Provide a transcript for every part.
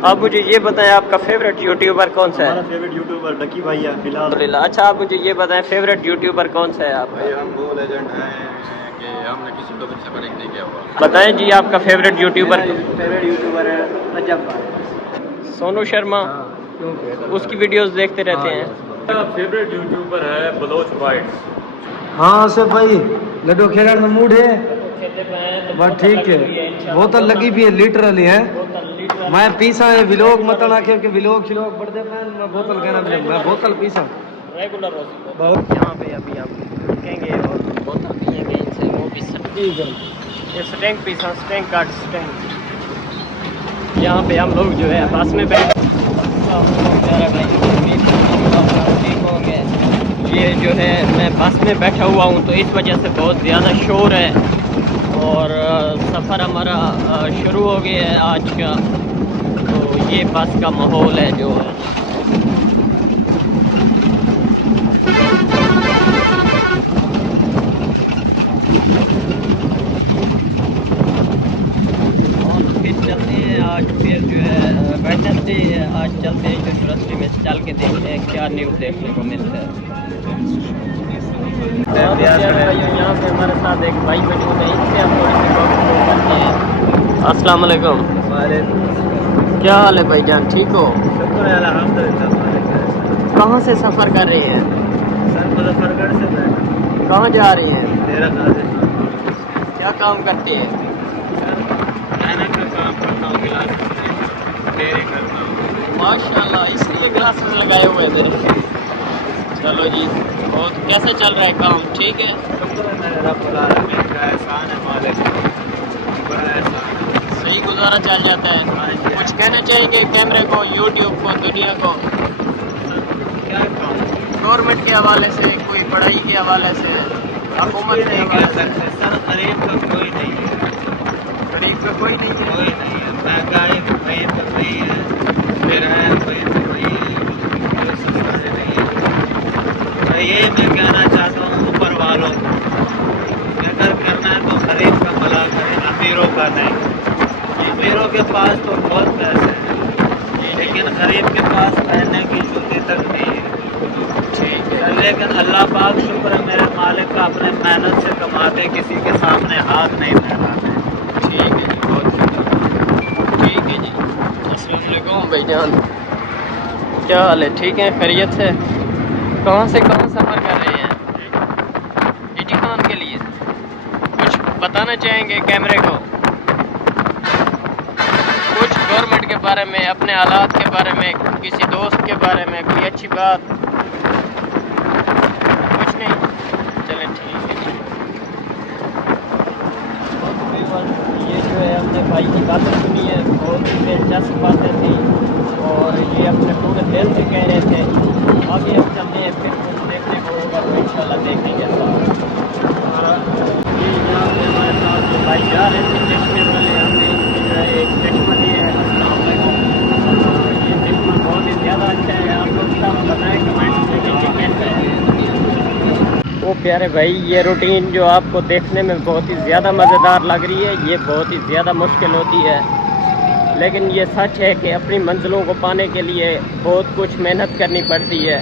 आप मुझे ये बताएं आपका फेवरेट यूट्यूबर कौन सा है? हमारा फेवरेट यूट्यूबर डकी भाई है फिलहाल। अच्छा आप मुझे ये बताएं फेवरेट यूट्यूबर कौन सा है आपका? भाई हम वो लेजेंड हैं कि हमने किसी को भी से कनेक्ट नहीं किया हुआ। बताएं जी आपका फेवरेट यूट्यूबर। फेवरेट यूट्यूबर है रजब भाई। सोनू शर्मा। उसकी वीडियोस देखते रहते हैं। मेरा फेवरेट यूट्यूबर है बलोच बाइट्स। हाँ सर भाई लड्डू खेलने में मूड है बस ठीक है। बोतल लगी भी है लिटरली है। मैं पीसा है विलोक मत ना के विलोक खिलोक बढ़ते मैं बोतल कहना मैं बोतल पीसा रेगुलर बहुत। यहाँ पे अभी हम रुकेंगे और बोतल पिएंगे इनसे वो भी ये स्टैंक पीसा स्टैंक कार्ड स्टैंक। यहाँ पे हम लोग जो है बस में बैठ ठीक होंगे। ये जो है मैं बस में बैठा हुआ हूँ तो इस वजह से बहुत ज़्यादा शोर है और सफ़र हमारा शुरू हो गया है आज का। तो ये बस का माहौल है जो है। और फिर चलते हैं आज फिर जो है वेडनेसडे है आज चलते हैं यूनिवर्सिटी में चल के देखते हैं क्या न्यूज़ देखने को मिलता है। यहाँ पे हमारे साथ एक भाई मौजूद है इनसे हम थोड़ी सी बात करते हैं। अस्सलाम वालेकुम। क्या हाल है भाईजान ठीक हो? शुक्र है अल्हम्दुलिल्लाह। कहाँ से सफ़र कर रही हैं? सर मुजफ्फरगढ़ से मैं कहाँ जा रही हैं? तेरा काजे क्या काम करती है? मेहनत का काम करता हूँ गिलास डेयरी करता हूँ। माशाल्लाह इसलिए ग्लासेस लगाए हुए थे। चलो जी बहुत कैसे चल रहा है काम ठीक है? शुक्र है रब्बुल आलमीन का एहसान है मालिक बड़ा एहसान है। सही गुजारा चल जाता है। कुछ कहना चाहेंगे कैमरे को यूट्यूब को दुनिया को? क्या काम गवर्नमेंट के हवाले से कोई पढ़ाई के हवाले से हुकूमत के नहीं हवाले कह से? सकते सर गरीब का कोई नहीं है। गरीब का कोई नहीं है। कोई नहीं है महंगाई वहीं पर नहीं है फिर है वहीं पर वही है कोई सस्ता नहीं है। मैं ये मैं कहना चाहता हूँ ऊपर वालों को अगर करना है तो गरीब का भला करें अमीरों का नहीं। अमीरों के पास तो बहुत पैसे हैं लेकिन गरीब के पास पहनने की जूती तक नहीं है। ठीक है लेकिन अल्लाह पाक शुक्र है मेरे मालिक का अपने मेहनत से कमाते किसी के सामने हाथ नहीं फैलाते। ठीक है जी बहुत शुक्रिया। ठीक है जी अस्सलाम वालेकुम भाईजान क्या हाल है ठीक है खैरियत से? कहाँ से कहाँ सफ़र कर रहे हैं? जीटी खान के लिए कुछ बताना चाहेंगे कैमरे को? कुछ गवर्नमेंट के बारे में अपने हालात के बारे में किसी दोस्त के बारे में कोई अच्छी बात? कुछ नहीं चलें ठीक है जी। ये जो है अपने भाई की बातें सुनी है बहुत ही दिलचस्प बातें थी और ये अपने पूरे दिल से कह रहे थे। आगे हम चलते हैं फिर कुछ देखने को होगा तो इंशाल्लाह देखेंगे साथ। ये यहाँ पे हमारे साथ जो भाई जा रहे थे चश्मे वाले हमने इनकी जो है एक चश्मा दिया है। ये चश्मा बहुत ही ज़्यादा अच्छा है। आप लोग सब बताएं कमेंट्स में कि ये कैसा है। वो प्यारे भाई ये रूटीन जो आपको देखने में बहुत ही ज़्यादा मज़ेदार लग रही है ये बहुत ही ज़्यादा मुश्किल होती है लेकिन ये सच है कि अपनी मंजिलों को पाने के लिए बहुत कुछ मेहनत करनी पड़ती है।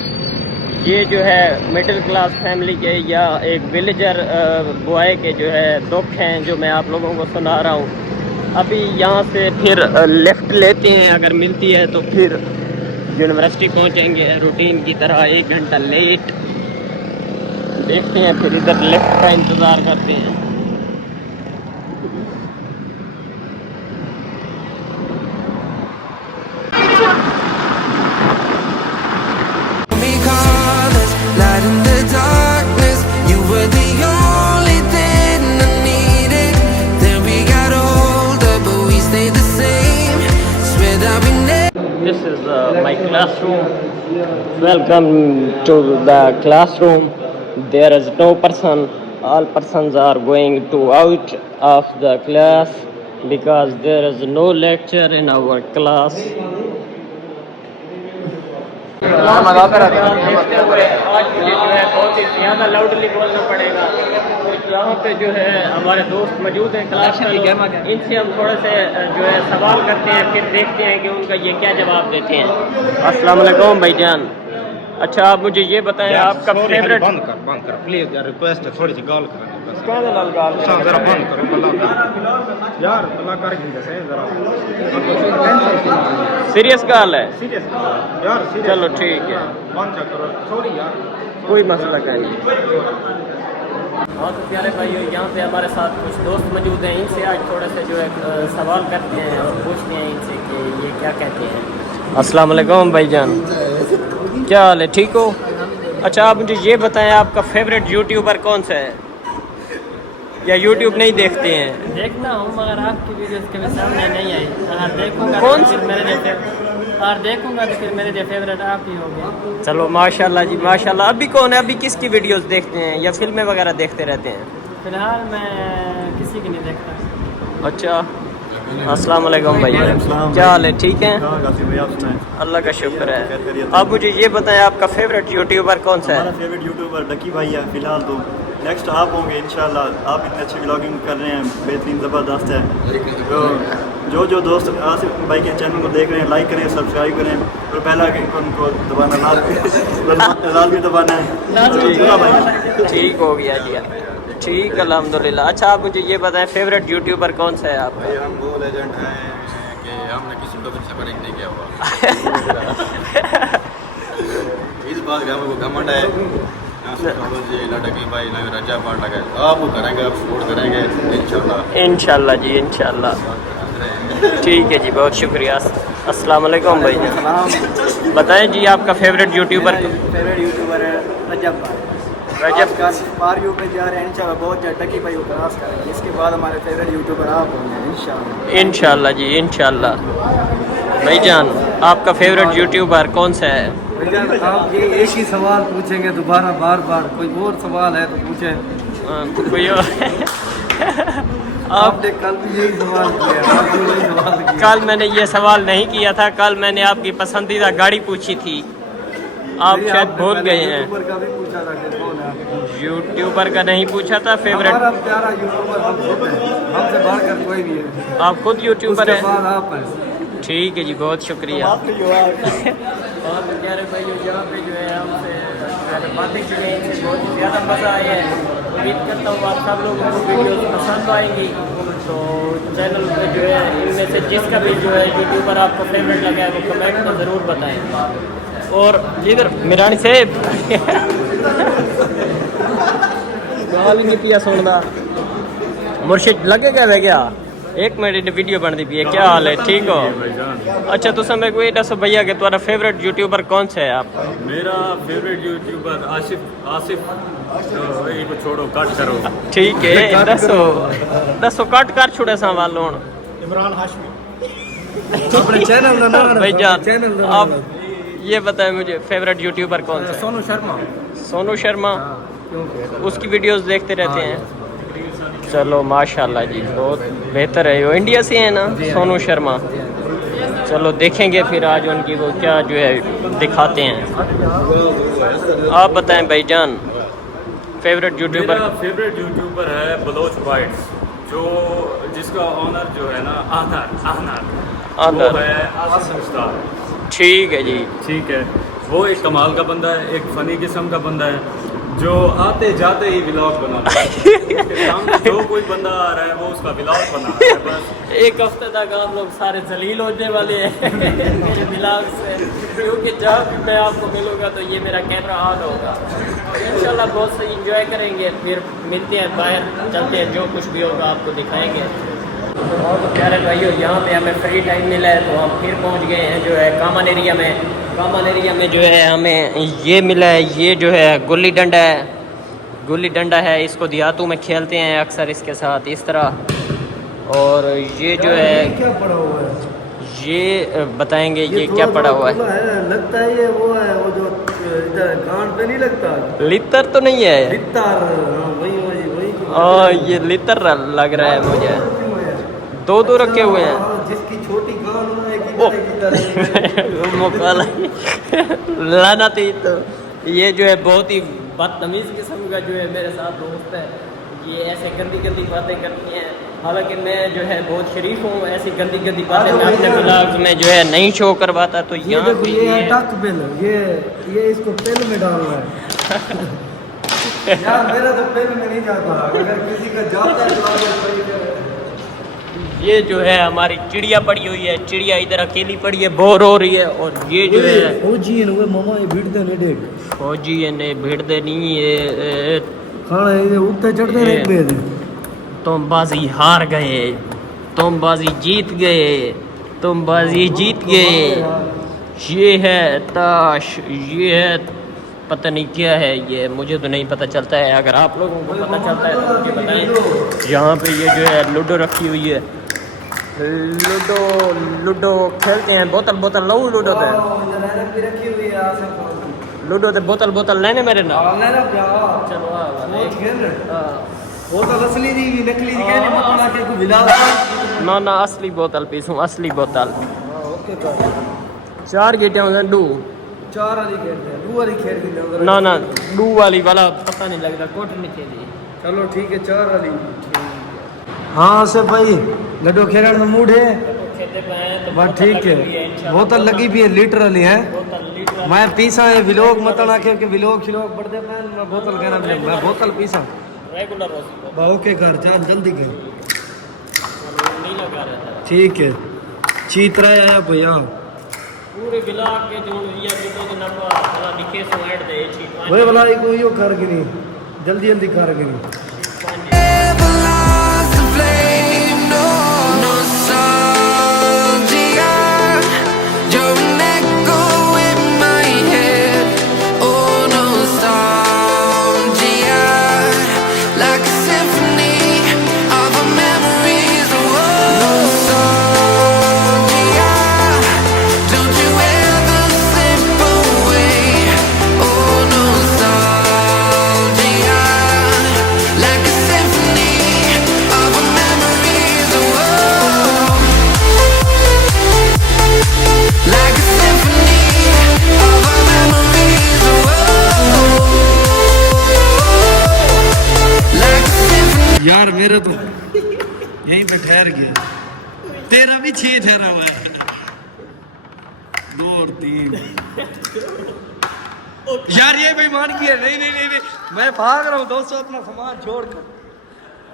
ये जो है मिडिल क्लास फैमिली के या एक विलेजर बॉय के जो है दुख हैं जो मैं आप लोगों को सुना रहा हूँ। अभी यहाँ से फिर लेफ़्ट लेते हैं अगर मिलती है तो फिर यूनिवर्सिटी पहुँचेंगे रूटीन की तरह 1 घंटा लेट। देखते हैं फिर इधर लेफ्ट का इंतज़ार करते हैं। This is my classroom. Welcome to the classroom. There is no person. All persons are going to out of the class because there is no lecture in our class. देखते हुए आज मुझे जो है बहुत ही ज़्यादा लाउडली बोलना पड़ेगा। तो यहाँ पे जो है हमारे दोस्त मौजूद हैं क्लास में, इनसे हम थोड़े से जो है सवाल करते हैं, फिर देखते हैं कि उनका ये क्या जवाब देते हैं। अस्सलाम वालेकुम भाईजान। अच्छा आप मुझे ये बताएं आपका फेवरेट बंद कर प्लीज यार, रिक्वेस्ट है थोड़ी सी गाल करने बस। क्या लाल गाल जरा बंद करो अल्लाह यार, अल्लाह कर जैसे जरा सीरियस गाल है सीरियस यार, सीरियस चलो ठीक है, बंद करो, सॉरी यार, कोई मसला का नहीं। हाँ तो प्यारे भाइयों, यहाँ पे हमारे साथ कुछ दोस्त मौजूद हैं, इनसे आज थोड़े से जो है सवाल करते हैं और पूछते हैं इनसे कि ये क्या कहते हैं। अस्सलाम वालेकुम भाईजान, क्या हाल है, ठीक हो? अच्छा आप मुझे ये बताएं आपका फेवरेट यूट्यूबर कौन सा है, या यूट्यूब नहीं देखते हैं? देखता हूँ मगर आपकी वीडियोस कभी सामने नहीं आई। अगर देखूंगा कौन तो फिर मेरे जैसे, और देखूंगा तो फिर मेरे जो फेवरेट आप ही होंगे। चलो माशाल्लाह जी माशाल्लाह। अभी कौन है, अभी किसकी वीडियोस देखते हैं या फिल्में वगैरह देखते रहते हैं? फिलहाल मैं किसी की नहीं देखता। अच्छा अस्सलाम वालेकुम भाई, क्या हाल है, ठीक है? अल्लाह का शुक्र है। आप मुझे ये बताएं आपका फेवरेट यूट्यूबर कौन सा है? हमारा फेवरेट यूट्यूबर डकी भाई है फिलहाल, तो नेक्स्ट आप होंगे इंशाल्लाह। आप इतने अच्छी व्लॉगिंग कर रहे हैं, बेहतरीन ज़बरदस्त है। तो जो दोस्त आसिफ भाई के चैनल को देख रहे हैं, लाइक करें, सब्सक्राइब करें और पहला उनको दबाना लाल भी दबाना है। ठीक हो गया जी, ठीक अल्हम्दुलिल्लाह। अच्छा आप मुझे ये बताएं फेवरेट यूट्यूबर कौन सा है आपका? भाई हम वो लेजेंड हैं कि हमने किसी को भी सेपरेट नहीं किया हुआ। इस बात का हमको घमंड है। लड़की भाई ना रजा पार्ट लगा, आप वो करेंगे, आप सपोर्ट करेंगे इंशाल्लाह। इंशाल्लाह जी इंशाल्लाह। ठीक है जी, बहुत शुक्रिया। अस्सलाम वालेकुम भाई, बताएं जी आपका फेवरेट यूट्यूबर? फेवरेट यूट्यूबर है रजब भाई। रजब पार यू पे जा रहे हैं इंशाल्लाह, बहुत डकी भाई को क्रॉस करेंगे। इसके बाद हमारे फेवरेट यूट्यूबर आप होंगे इंशाल्लाह। इंशाल्लाह जी इंशाल्लाह। भाईजान आपका फेवरेट यूट्यूबर कौन सा है? भैया आप ये एक ही सवाल पूछेंगे दोबारा बार बार, कोई और सवाल है तो पूछें। कोई और आपने कल भी यही सवाल किया, आप भी यही सवाल किया। कल मैंने ये सवाल नहीं किया था, कल मैंने आपकी पसंदीदा गाड़ी पूछी थी, आप नहीं, शायद आपने भूल पहले गए हैं। यूट्यूबर का भी पूछा था कि कौन है आपका? यूट्यूबर का नहीं पूछा था फेवरेट। हमारा प्यारा यूट्यूबर हम खुद हैं, हमसे बढ़कर कोई भी है। आप खुद यूट्यूबर उसके हैं? बाद आप हैं। ठीक है जी, बहुत शुक्रिया। और प्यारे भाइयों, यहाँ पे जो है हमसे बातें की गई, इनसे बहुत ही ज़्यादा मज़ा आया है। उम्मीद करता हूँ आप सब लोगों को वीडियोस पसंद आएंगी। तो चैनल पे जो है इनमें से जिसका भी जो है यूट्यूबर आपको फेवरेट लगा है वो कमेंट में ज़रूर बताएं। और इधर मिरानी से गाल नहीं पिया सुनना मुर्शिद लगेगा वे क्या? एक मिनट वीडियो बन दी पी है, क्या हाल है, ठीक हो? अच्छा तुम मेरे को ये दसो भैया कि तुम्हारा फेवरेट यूट्यूबर कौन सा है आपका? मेरा फेवरेट यूट्यूबर आसिफ तो ये को छोड़ो, कट करो। ठीक है, दसो कट कर छुड़े सवाल लोन इमरान हाशमी। अपने चैनल का नाम भाईजान चैनल का आप नाम ये बताएं मुझे फेवरेट यूट्यूबर कौन सा है? सोनू शर्मा। सोनू शर्मा, क्यों? उसकी वीडियोस देखते रहते हैं? चलो माशाल्लाह जी, बहुत बेहतर है। वो इंडिया से है ना सोनू शर्मा? चलो देखेंगे फिर आज उनकी वो क्या जो है दिखाते हैं। आप बताएं भाईजान फेवरेट यूट्यूबर? मेरा फेवरेट यूट्यूबर है बलोच बाइट्स, जो जिसका ऑनर जो है ना आनर वो है आसिफ स्टार। ठीक है जी, ठीक है, वो एक कमाल का बंदा है, एक फनी किस्म का बंदा है, जो आते जाते ही व्लॉग बनाता है। उसके सामने जो कोई बंदा आ रहा है वो उसका व्लॉग बना रहा है बस। एक हफ्ते तक आप लोग सारे जलील होने वाले हैं मेरे व्लॉग से, क्योंकि जब भी मैं आपको मिलूंगा तो ये मेरा कैमरा ऑन होगा। इंशाल्लाह बहुत सही इंजॉय करेंगे, फिर मिलते हैं, बाहर चलते हैं, जो कुछ भी होगा आपको दिखाएंगे। और तो प्यारे भाइयों, यहाँ पे हमें फ्री टाइम मिला है तो हम फिर पहुँच गए हैं जो है कामन एरिया में। कामन एरिया में जो है हमें ये मिला है, ये जो है गुल्ली डंडा है, गुल्ली डंडा है, इसको देहातों में खेलते हैं अक्सर इसके साथ इस तरह। और ये जो है क्या पड़ा हुआ है? ये बताएंगे ये क्या पड़ा हुआ है? लगता है ये वो है, वो जो इधर गांड पे नहीं लगता, लितर तो नहीं है? लित्तार। हाँ, वही हाँ ये लितर लग रहा है मुझे। दो रखे हुए हैं। जिसकी छोटी गांड हो, एक मुकाला लाना थी। तो ये जो है बहुत ही बदतमीज़ किस्म का जो है मेरे साथ दोस्त है, ये ऐसे गंदी गंदी बातें करती हैं। हालांकि मैं जो है बहुत शरीफ हूँ, ऐसी गंदी गंदी बातें मैं अपने ब्लॉग्स में जो है नहीं शो करवाता। तो ये यहाँ देखो पे ये है टक बिल, ये इसको पेन में डालना है। यार मेरा तो पेन में नहीं जाता, अगर किसी का जाता है तो आगे सही करे। ये जो है हमारी चिड़िया पड़ी हुई है, चिड़िया इधर अकेली पड़ी है, बोर हो रही है। और ये जो है फौजी है ना मामा, ये भीड़ दे नहीं देख फौजी ने भीड़ दे नहीं है। खाना ये उठते चढ़ते नहीं बेद। तुम बाजी हार गए, तुम बाजी जीत गए, तुम बाजी जीत गए। ये है ताश, ये है पता नहीं क्या है, ये मुझे तो नहीं पता चलता है। अगर आप लोगों को पता चलता है तो मुझे बताएं। यहाँ पे ये जो है लूडो रखी हुई है, लूडो खेलते हैं। बोतल बोतल लो लूडो पे, रखी हुई है लूडो ते बोतल लेने मेरे ना। चलो बोतल असली दी नकली दी कहने मत बना के को मिला ना असली बोतल पीसूं, असली बोतल। ओके तो 4 गेटे होंगे डू 4 वाली खेलते हैं, 2 वाली खेल के ना डू वाली वाला पता नहीं लगता, कोट नहीं खेली। चलो ठीक है 4 वाली। हाँ से भाई लड्डू खेलने में मूड है, बस ठीक है। बोतल लगी भी है लीटर वाली है। मैं पीसा है व्लॉग मत ना के व्लॉग खिलॉग बढ़ते मैं बोतल कहना मैं बोतल पीसा रेगुलर ओके घर जा जल्दी के नहीं लगा रहता ठीक है। चीतरा आया भैया पूरे ब्लॉग के जो ये तो नंबर वाला लिखे सो ऐड दे छी वही वाला को यो कर गिनी जल्दी जल्दी कर गिनी। यार मेरे तो यहीं पे ठहर गया, तेरा भी 6 ठहरा हुआ है, 2 और 3 यार ये बेईमान किया। नहीं मैं भाग रहा हूँ दोस्तों अपना सामान छोड़कर।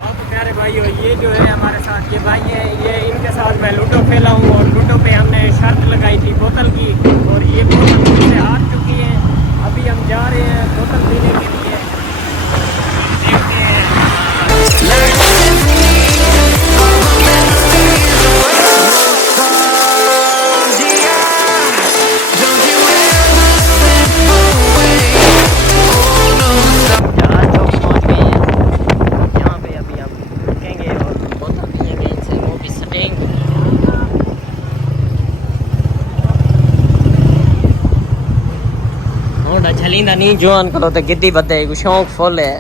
आप प्यारे भाई हो, ये जो है हमारे साथ ये भाई है, ये इनके साथ मैं लूडो खेला हूँ और लूडो पे हमने शर्त लगाई थी बोतल की और ये बोतल मुझसे हार चुकी है। अभी हम जा रहे हैं बोतल पीने के लिए, देखते हैं। छलींदा नहीं जवान करो तो गिद्दी बदे शौक फुल है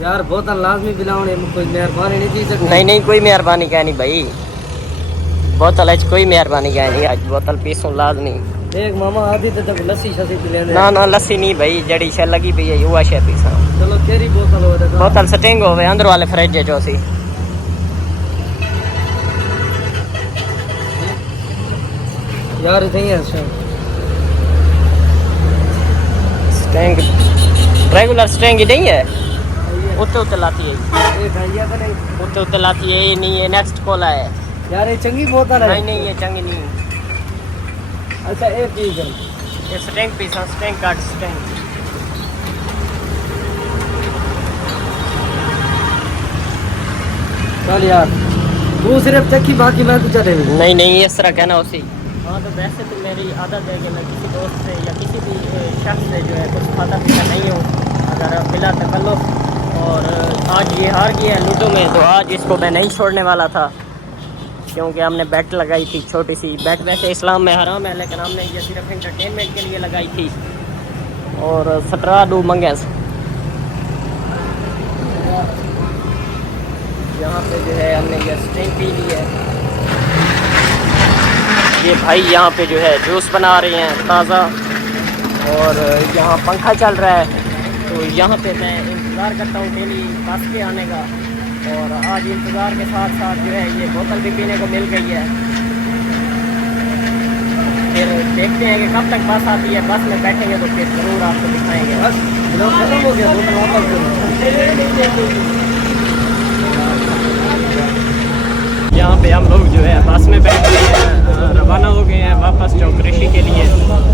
यार बोतल लाजमी पिलाओ, कोई मेहरबानी नहीं की सकती। नहीं कोई मेहरबानी कहनी भाई, बोतल आज कोई मेहरबानी कहनी, आज बोतल पीसूं लाजमी। देख मामा आधी तो तक लस्सी शसी पी लेंदे ना लस्सी नहीं भाई, जड़ी शे लगी पई है वो शे पीसा। चलो केरी बोतल हो देखो, बोतल स्टिंग होवे अंदर वाले फ्रिज जो सी यार इतनी है स्टिंग रेगुलर स्टिंग ही नहीं है, उत्ते लाती है ये भैया तो नहीं उत्ते लाती है। ये नहीं है नेक्स्ट कोला है यार, ये चंगी बोतल है। नहीं ये चंगी नहीं। अच्छा एक चीज है ये स्टिंग पीसा, स्टिंग काट स्टिंग। चल यार तू सिर्फ चक्की बाकी मैं तो चले नहीं इस तरह कहना उसी। हाँ तो वैसे तो मेरी आदत है कि मैं किसी दोस्त से या किसी भी शख्स से जो है कुछ खाता पीता नहीं हूँ अगर बिला तकल्लुफ़। और आज ये हार गया है लूडो में, तो आज इसको मैं नहीं छोड़ने वाला था क्योंकि हमने बेट लगाई थी छोटी सी। बेट वैसे इस्लाम में हराम है लेकिन हमने ये सिर्फ एंटरटेनमेंट के लिए लगाई थी। और 17 डू मंगे यहाँ पे जो है हमने ये स्टिंग पी ली है। ये भाई यहाँ पे जो है जूस बना रहे हैं ताज़ा, और यहाँ पंखा चल रहा है। तो यहाँ पे मैं इंतज़ार करता हूँ डेली बस के आने का, और आज इंतज़ार के साथ साथ जो है ये बोतल भी पीने को मिल गई है। फिर देखते हैं कि कब तक बस आती है, बस में बैठेंगे तो फिर ज़रूर आपको दिखाएंगे। बस खत्म हो गया यहाँ पे हम लोग जो है बस में बैठ गए हैं, रवाना हो गए हैं वापस चौकरेशी के लिए।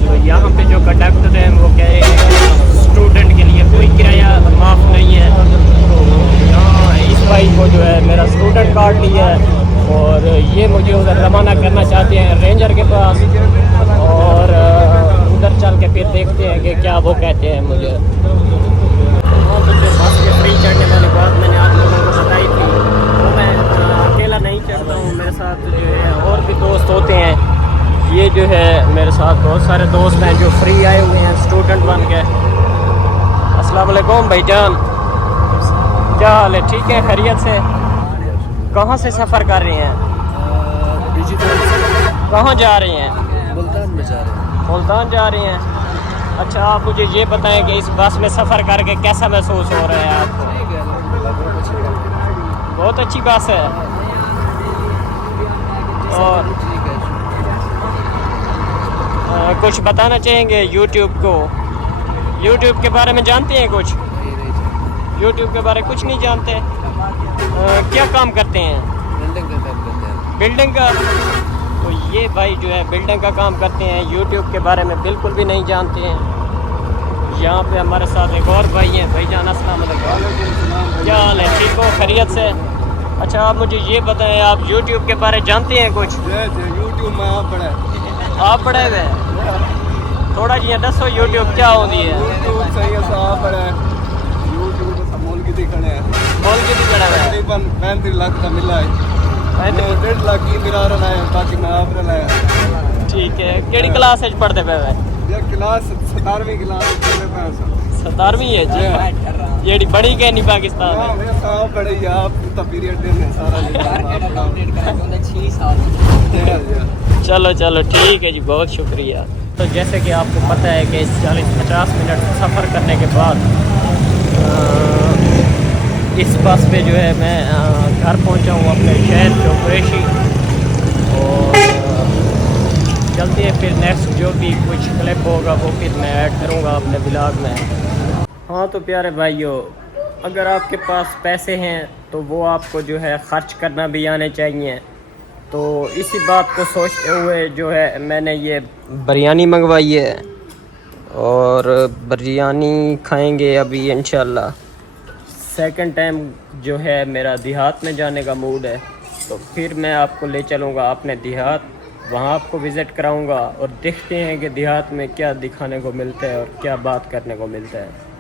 तो यहाँ पे जो कंडक्टर हैं वो कह रहे हैं कि स्टूडेंट के लिए कोई किराया माफ़ नहीं है। तो यहाँ इस भाई को जो है मेरा स्टूडेंट कार्ड लिया है, और ये मुझे उधर रवाना करना चाहते हैं रेंजर के पास, और उधर चल के फिर देखते हैं कि क्या वो कहते हैं मुझे। हाँ, तो जो बस के फ्री चढ़ने वाली बात मैंने आप लोगों को बताई थी, वो मैं अकेला नहीं चढ़ता हूँ, मेरे साथ जो है और भी दोस्त होते हैं। ये जो है मेरे साथ बहुत सारे दोस्त हैं जो फ्री आए हुए हैं स्टूडेंट बन के। अस्सलाम वालेकुम भाईजान, क्या हाल है? ठीक है, खैरियत से? कहाँ से सफ़र कर रहे हैं? कहाँ जा रहे हैं? मुल्तान में जा रहे हैं। मुल्तान जा रहे हैं। अच्छा, आप मुझे ये बताएं कि इस बस में सफ़र करके कैसा महसूस हो रहा है आपको? बहुत अच्छी बस है। और कुछ बताना चाहेंगे यूट्यूब को? यूट्यूब के बारे में जानते हैं कुछ? यूट्यूब के बारे में कुछ नहीं जानते। क्या काम करते हैं? बिल्डिंग का काम करते हैं। बिल्डिंग का? तो ये भाई जो है बिल्डिंग का काम करते हैं, यूट्यूब के बारे में बिल्कुल भी नहीं जानते हैं। यहाँ पे हमारे साथ एक और भाई हैं। भाईजान अस्सलाम वालेकुम, क्या हाल है? ठीक हो, खैरियत से? अच्छा, आप मुझे ये बताएं, आप यूट्यूब के बारे में जानते हैं कुछ? यूट्यूब में आप पढ़े हुए थोड़ा जी दसो यूट्यूब क्या होती है? यूट्यूब सही है, आप पढ़े यूट्यूब मोल की दिखने हैं। बोल के भी खड़ा है तकरीबन 35 लाख का मिला है। 1.5 लाख की मेरा रहा है, बाकी मैं आप रहा है। ठीक है, केड़ी क्लास में पढ़ते पे? ये क्लास 17वीं क्लास पढ़ते पे। 17वीं है जी? जेडी बड़ी के नहीं पाकिस्तान में? मेरे साहब पढ़े आप तो पीरियड देने सारा चलो चलो ठीक है जी, बहुत शुक्रिया। तो जैसे कि आपको पता है कि 40-50 मिनट सफ़र करने के बाद इस बस पे जो है मैं घर पहुंचा हूँ अपने शहर चौकरेशी, और जल्दी है फिर नेक्स्ट जो भी कुछ क्लिप होगा वो फिर मैं ऐड करूँगा अपने ब्लॉग में। हाँ तो प्यारे भाइयों, अगर आपके पास पैसे हैं तो वो आपको जो है ख़र्च करना भी आने चाहिए। तो इसी बात को सोचते हुए जो है मैंने ये बिरयानी मंगवाई है, और बिरयानी खाएंगे अभी इंशाल्लाह। सेकंड टाइम जो है मेरा देहात में जाने का मूड है, तो फिर मैं आपको ले चलूँगा अपने देहात, वहाँ आपको विज़िट कराऊँगा, और देखते हैं कि देहात में क्या दिखाने को मिलता है और क्या बात करने को मिलता है।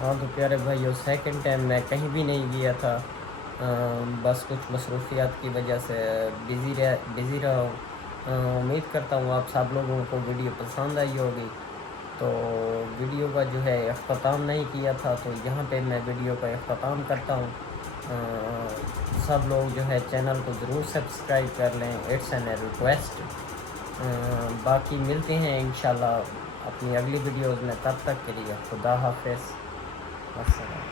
हाँ तो प्यारे भाइयों, सेकंड टाइम मैं कहीं भी नहीं गया था, बस कुछ मसरूफियात की वजह से बिज़ी रहा हूँ। उम्मीद करता हूँ आप सब लोगों को वीडियो पसंद आई होगी। तो वीडियो का जो है अख्ताम नहीं किया था, तो यहाँ पे मैं वीडियो का अख्ताम करता हूँ। सब लोग जो है चैनल को ज़रूर सब्सक्राइब कर लें, इट्स एन रिक्वेस्ट। बाकी मिलते हैं इंशाल्लाह अपनी अगली वीडियोज़ में, तब तक के लिए खुदा हाफिज़, अस्सलाम।